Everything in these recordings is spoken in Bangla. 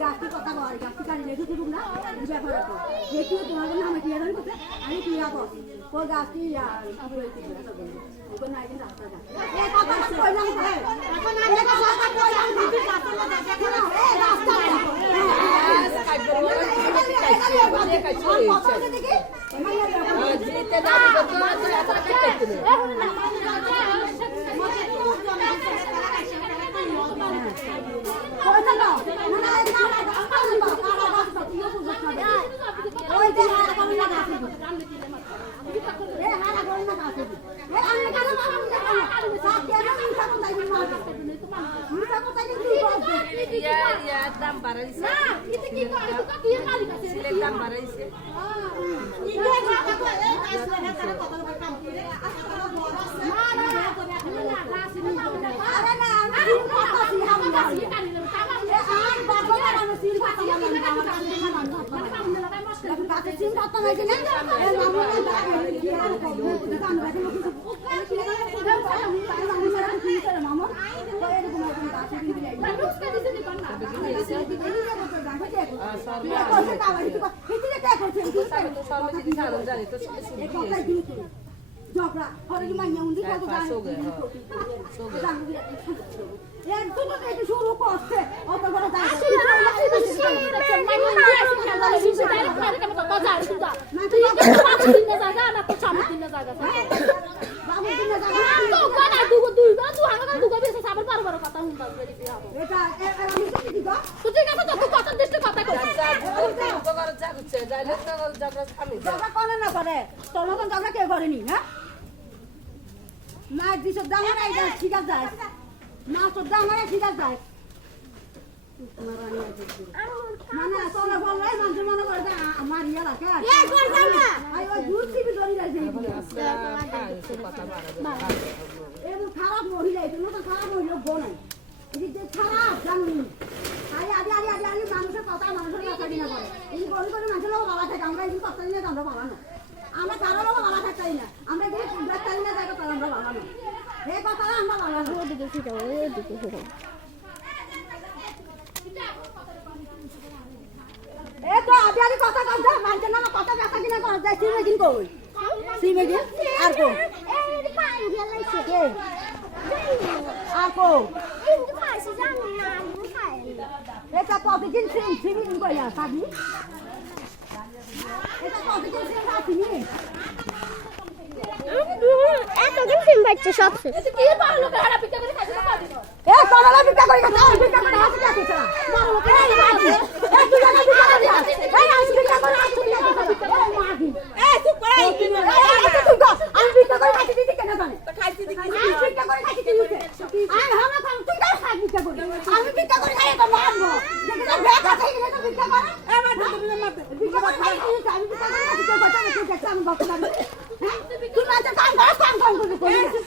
গাছটি কথা বল গাছটি কাটি লেখে তুলুক না ব্যাপার আছে যেটি তোমাদের নামে কি জানি করতে আমি কি যাবো কোন গাছটি ওখানে আইদিন রাস্তা যা এই কথা কই না এখন আমরা কথা কই না দিদি রাস্তা না দেখা না এই রাস্তা যেতে দাবি করতে রাস্তা কাটতে দাম বাড়াইছে না এটা কি করে এটা কি কালি কাছে সিলের দাম বাড়াইছে ঝগড়া আর কি মাইয়া উন্দি কত জানি একদম এটা শুরু করছে অত বড় ঝগড়া কেউ করেনি হ্যাঁ না দিশো দামারা ঠিক আছে না তো দামারা ঠিক আছে মানে তোরা বললাই মানুষ মনে করে আমার ইয়া লাগে এই কর যাই না আই ওই দূর থেকে ধরে যাই এই খারাপ মহিলা এটা না খারাপ মহিলা বোনাই এই যে খারাপ জানি আই আদি মানুষের কথা মানুষের কথা দিনা করে এই বলি করে মানুষের লোক বাবা থাকে আমরা এই কথা নিয়ে আমরা বাবা না আমরা কারো লোক বাবা থাকতাই না আমরা যে ব্যাটাই না জায়গা তার আমরা বাবা না এই কথা আমরা বাবা না ওদিকে ফিটা ওদিকে ফিটা এ তো আদি কথা কথা মানতে না কথা কথা কিনা কর যাই সিমে দিন কই সিমে দিন আর কো এই পাই গেলাইছে কে আর কো এই পাইছে জানি না আমি খাই এটা কত দিন সিমে দিন কই না সাদি এটা কত দিন সিমে রাখিনি এতদিন সিম বাচ্চা সবসে এটা কি পারলো কারা পিটা করে খাইছে না পাদিন এ কোনলা পিটা করে খাও পিটা করে হাসি যাচ্ছে না মারো কে এই তুই জানা পিটা করে এই আমি পিটা করে হাসি যাচ্ছে মাগি এই তুই করে আমি পিটা করে খাইতে দিতে কেন জানে তো খাইতে দিতে আমি পিটা করে খাইতে দিতে আমি হামা খাম তুই কার খাই পিটা করে আমি পিটা করে খাই তো মারবো যেটা বেকা খাই গেলে তো পিটা করে এ মার পিটা করে খাই আমি পিটা করে খাইতে তুই কথা আমি বকনা হ্যাঁ তুই মাঝে কাম করে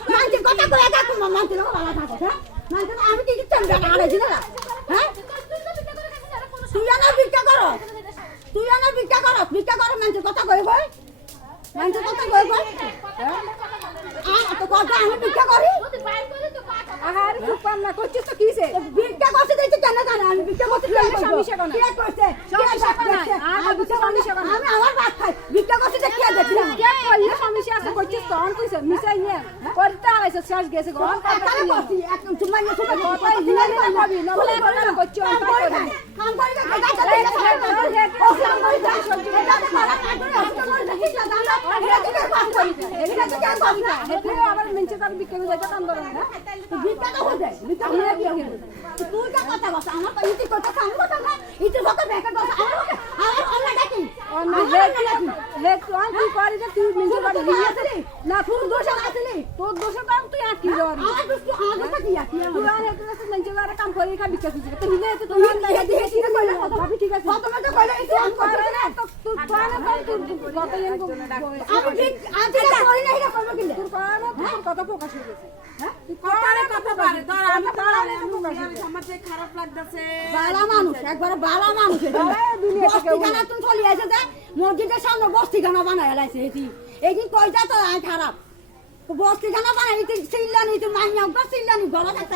মাঝে কথা কই এটা তুমি মাঝে লোক ভালো থাকে হ্যাঁ মাঝে আমি কি চন্দ্র আড়াইছি না হ্যাঁ তুই আনা ভিক্ষা করো মাঝে কথা কই মাঝে কথা কই তো কথা আমি ভিক্ষা করি আহার সুপার না করছিস তো কিসে ভিক্ষা করতে দিতে কেন জানা আমি ভিক্ষা করতে সমস্যা কোন কে করতে সমস্যা কোন আমি আমার ভাত খাই ভিক্ষা করতে কে দেখছিলাম কে কইলে সমস্যা আছে করছিস তো অন কইছ মিশাই নিয়ে করতে আইছ শেষ গেছে গো কথা করছি একদম তোমার নিয়ে সুতা কথা হিলা না ভাবি না বলে করছি অন করে কাম করি না কাজ করে কাম করি না সবজি এটা মারা কাজ করে আসতে করে দেখিস না দাঁড়া এটা কাম করি এটা তো কাম করি না এটা আবার মেনচে তার বিক্রি হয়ে যায় কাম করে না ভিক্ষা তো হয়ে যায় ভিক্ষা হয়ে কি হবে তুই যা কথা বল আমার তো ইতি কথা কাম কথা না ইতি কথা বেকার কথা আমার অন্যটা কি অন্য হে তুই করি যে তুই মেনচে বাড়ি দিয়েছিলি না তোর দোষ আসেনি তোর দোষ কাম তুই আর কি যাওয়ার আমার দোষ তুই আগে তো কি তুই আর একটা মেনচে বাড়ি কাম করে খা বিক্রি হয়ে তো হিলে তো তুই না দিয়ে দিতে কইলা কথা ঠিক আছে কথা তো কইলা ইতি আমি করে না তো তুই কয় না তুই কথা এন আমি ঠিক আজ করি না এটা করব কি তোর কয় না তোর কথা প্রকাশ হয়ে গেছে হ্যাঁ বালা মানুষ একবারে বালা মানুষ বস্তিখানা তুমি চলে আসে যে মসজিদের সামনে বস্তিখানা বানায় লাইছে এইদিন কইটা তো খারাপ বস্তিখানা বানাই চিল্লানি তুই মাইয়া চিল্লানি ঘরে থাকতে